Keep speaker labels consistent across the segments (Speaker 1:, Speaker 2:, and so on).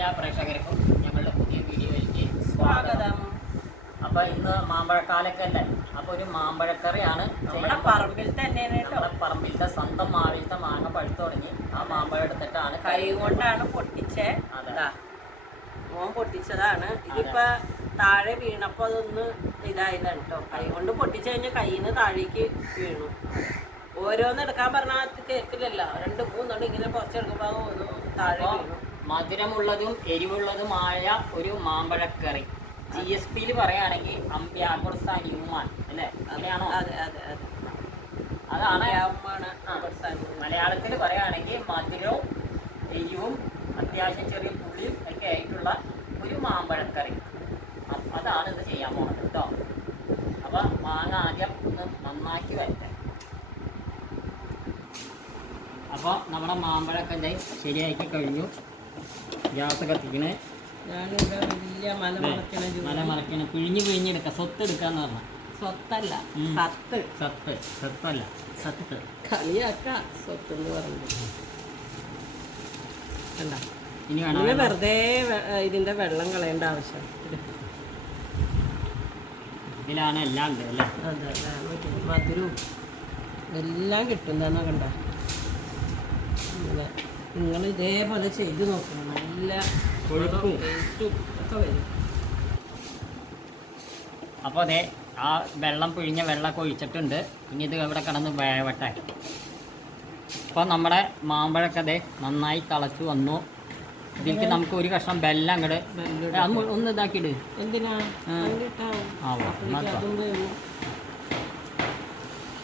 Speaker 1: എല്ലാ പ്രേക്ഷകർക്കും ഞങ്ങളുടെ പുതിയ വീഡിയോയിലേക്ക് സ്വാഗതം.
Speaker 2: അപ്പോൾ
Speaker 1: അപ്പൊ ഇന്ന് മാമ്പഴക്കാലക്കല്ലേ അപ്പോൾ അപ്പൊ ഒരു മാമ്പഴക്കറിയാണ്
Speaker 2: നമ്മുടെ പറമ്പിൽ തന്നെയാണ് കേട്ടോ.
Speaker 1: നമ്മുടെ പറമ്പിലത്തെ സ്വന്തം മാവിലത്തെ മാങ്ങ പഴുത്തു തുടങ്ങി ആ മാമ്പഴം എടുത്തിട്ടാണ്
Speaker 2: കൈ കൊണ്ടാണ് പൊട്ടിച്ചേ.
Speaker 1: അതാ.
Speaker 2: മോൻ പൊട്ടിച്ചതാണ്. ഇതിപ്പോ താഴെ വീണപ്പോ അതൊന്ന് ഇതായില്ല കേട്ടോ. കൈ കൊണ്ട് പൊട്ടിച്ചു കഴിഞ്ഞാൽ കൈയിന്ന് താഴേക്ക് വീണു. ഓരോന്ന് എടുക്കാൻ പറഞ്ഞാൽ കേൾക്കില്ലല്ലോ രണ്ട് മൂന്നെണ്ണം ഇങ്ങനെ കുറച്ചെടുക്കുമ്പോ അത് താഴെ വീണു.
Speaker 1: മധുരമുള്ളതും എരിവുള്ളതുമായ ഒരു മാമ്പഴക്കറി. ജി എസ് പിയിൽ പറയുകയാണെങ്കിൽ അല്ലേ? അങ്ങനെയാണോ?
Speaker 2: അതെ അതെ അതെ.
Speaker 1: അതാണ് മലയാളത്തിൽ പറയുകയാണെങ്കിൽ മധുരവും എരിവും അത്യാവശ്യം ചെറിയ പുളിയും ഒക്കെ ആയിട്ടുള്ള ഒരു മാമ്പഴക്കറി. അതാണ് ഇത് ചെയ്യാൻ പോകുന്നത് കേട്ടോ അപ്പം മാങ്ങ ആദ്യം ഒന്ന് നന്നാക്കി വരട്ടെ. അപ്പോൾ നമ്മുടെ മാമ്പഴക്കന്റെ ശരിയാക്കി കഴിഞ്ഞു. ഗ്യാസ് കത്തിക്കണേ.
Speaker 2: ഞാനിവിടെ വലിയ മല മറക്കണ
Speaker 1: മല മറക്കണ പിഴിഞ്ഞ് പിഴിഞ്ഞെടുക്കുക സ്വത്ത് എടുക്കാന്ന് പറഞ്ഞ.
Speaker 2: സ്വത്തല്ല. സത്ത്.
Speaker 1: സത്ത് സത്തല്ല സത്ത്.
Speaker 2: കളിയാക്ക സ്വത്ത് എന്ന് പറഞ്ഞു
Speaker 1: ഇനി വേണം
Speaker 2: വെറുതെ ഇതിന്റെ വെള്ളം കളയേണ്ട ആവശ്യം.
Speaker 1: ഇതിലാണ് എല്ലാം ഉണ്ട് അല്ലേ?
Speaker 2: അതെ മധുരവും. എല്ലാം കിട്ടുന്നതെന്നാ കണ്ട? നിങ്ങൾ ഇതേപോലെ ചെയ്ത് നോക്കണം നല്ല
Speaker 1: കൊഴുപ്പും.
Speaker 2: ഒക്കെ വരും
Speaker 1: അപ്പോൾ അതെ ആ വെള്ളം പിഴിഞ്ഞ വെള്ളമൊക്കെ ഒഴിച്ചിട്ടുണ്ട് ഇനി ഇത് ഇവിടെ കിടന്ന് വേവട്ടെ അപ്പോൾ നമ്മുടെ മാമ്പഴമൊക്കെ അതെ നന്നായി തിളച്ച് വന്നു ഇതിലേക്ക് നമുക്ക് ഒരു കഷ്ണം ബെല്ലം അങ്ങോട്ട് ഒന്ന് ഇതാക്കിയിട്
Speaker 2: എന്തിനാ
Speaker 1: ആ.
Speaker 2: അങ്ങോട്ടാവും
Speaker 1: ആ, വാ,
Speaker 2: അപ്പോഴേക്കും
Speaker 1: എന്നാ
Speaker 2: അതും വേവും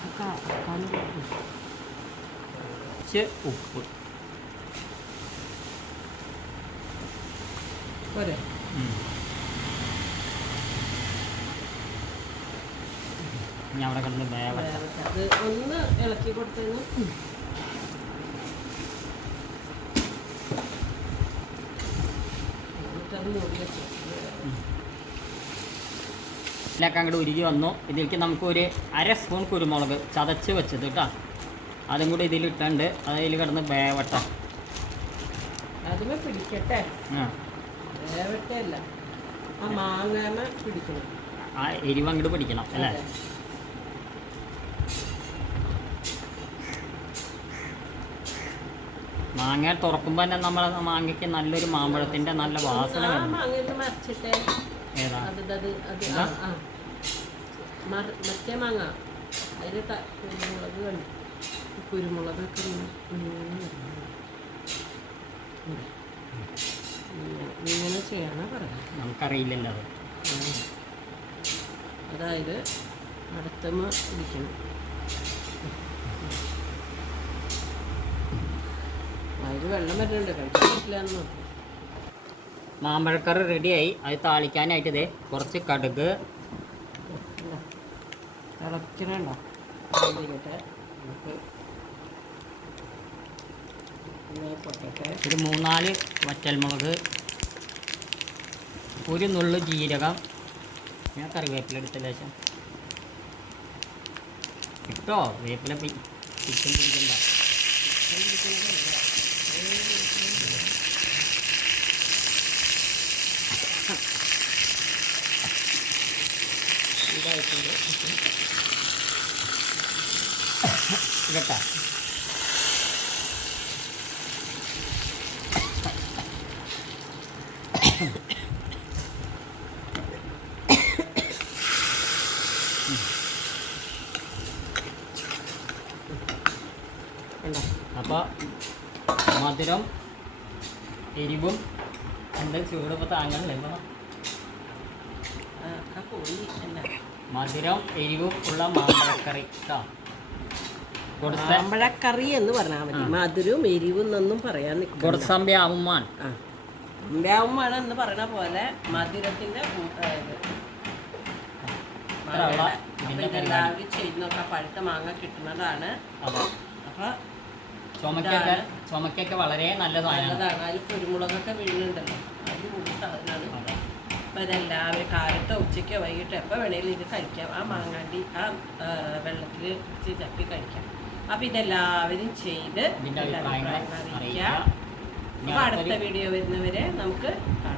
Speaker 2: ഒക്കെ ആക്കാനും കൊടുക്കും.
Speaker 1: കുറച്ച് ഉപ്പ്
Speaker 2: പോരെ.
Speaker 1: ഇനി അവിടെ കിടന്ന്
Speaker 2: അത് ഒന്ന് ഇളക്കി കൊടുത്തതിന്
Speaker 1: ഇതിലേക്ക് അങ്ങോട്ട് ഉരുകി വന്നു. ഇതിലേക്ക് നമുക്കൊരു അര സ്പൂൺ കുരുമുളക് ചതച്ച് വെച്ചത് കേട്ടോ. അതും കൂടി ഇതിലിട്ടുണ്ട്. അതിൽ കിടന്ന് വേവട്ടെ.
Speaker 2: അതുമേ പിടിക്കട്ടെ.
Speaker 1: ആ.
Speaker 2: ആ മാങ്ങാമ പിടിക്കണം
Speaker 1: ആ എരിവ് അങ്ങോട്ട് പിടിക്കണം അല്ലേ? മാങ്ങ തുറക്കുമ്പോൾ തന്നെ നമ്മളെ മാങ്ങയ്ക്ക് നല്ലൊരു മാമ്പഴത്തിന്റെ നല്ല വാസന
Speaker 2: മാങ്ങ
Speaker 1: ഏതാ?
Speaker 2: മറ്റേ മാങ്ങ. കുരുമുളക് കണ്ടു. കുരുമുളകൊക്കെ ഇങ്ങനെ ഇങ്ങനെ വരുന്നു. ഉം. ഇങ്ങനെ- ഇങ്ങനെ ചെയ്യണ പറയാം
Speaker 1: നമുക്കറിയില്ലല്ലോ അത്.
Speaker 2: അതായത് അടുത്തമ്മ ഇരിക്കണം. അതിൽ വെള്ളം വരുന്നുണ്ട്. കഴിക്കാൻ പറ്റില്ല എന്ന്
Speaker 1: മാമ്പഴക്കറി റെഡിയായി. അത് താളിക്കാനായിട്ട് ഇതേ കുറച്ച് കടുക്
Speaker 2: നമുക്ക് പൊട്ടട്ടെ
Speaker 1: ഒരു മൂന്നാൽ വറ്റൽമുളക് ഒരു നുള്ളു ജീരകം. ഞാൻ കറിവേപ്പില എടുത്ത ലേശം ഇട്ടോ? വേപ്പില ചിക്കൻ പിടിക്കണ്ട
Speaker 2: ഇതായിട്ടുണ്ട്.
Speaker 1: ഇതട്ടാ
Speaker 2: കണ്ടോ
Speaker 1: അപ്പോൾ മധുരം എരിവും എന്താ ചൂട് ഇപ്പോൾ താങ്ങണില്ല മധുരം എരിവും ഉള്ള മാമ്പഴക്കറി കേട്ടോ
Speaker 2: മാമ്പഴക്കറി എന്ന് പറഞ്ഞാൽ മതി. മധുരവും എരിവും എന്നൊന്നും പറയാൻ ആ. അമ്പ്യാവുമാണ് എന്ന് പറയണ പോലെ മധുരത്തിന്റെ ഉം, ആ, ഇത്.
Speaker 1: ഇത്ര ഉള്ള.
Speaker 2: അപ്പൊ
Speaker 1: ഇതിന്റെ
Speaker 2: ഇതെല്ലാവരും ചെയ്ത് നോക്കാം പഴുത്ത മാങ്ങ കിട്ടുന്നതാണ്. അപ്പൊ
Speaker 1: ചുമക്കൊക്കെ ചുമക്കൊക്കെ വളരെ നല്ലതാണ്
Speaker 2: നല്ലതാണ്. അതിൽ കുരുമുളകൊക്കെ വീഴുന്നുണ്ടല്ലോ. അത് കൂടി സാധനമാണ് അപ്പം ഇതെല്ലാവരും കാലത്തോ ഉച്ചയ്ക്കോ വൈകിട്ടോ എപ്പോൾ വേണേലും ഇത് കഴിക്കാം. ആ മാങ്ങാണ്ടി ആ വെള്ളത്തിൽ ചപ്പി കഴിക്കാം. അപ്പം ഇതെല്ലാവരും ചെയ്ത്
Speaker 1: അറിയിക്കാം
Speaker 2: അപ്പോൾ
Speaker 1: അറിയിക്കുക.
Speaker 2: അപ്പൊ അടുത്ത വീഡിയോ വരുന്നവരെ നമുക്ക് കാണാം.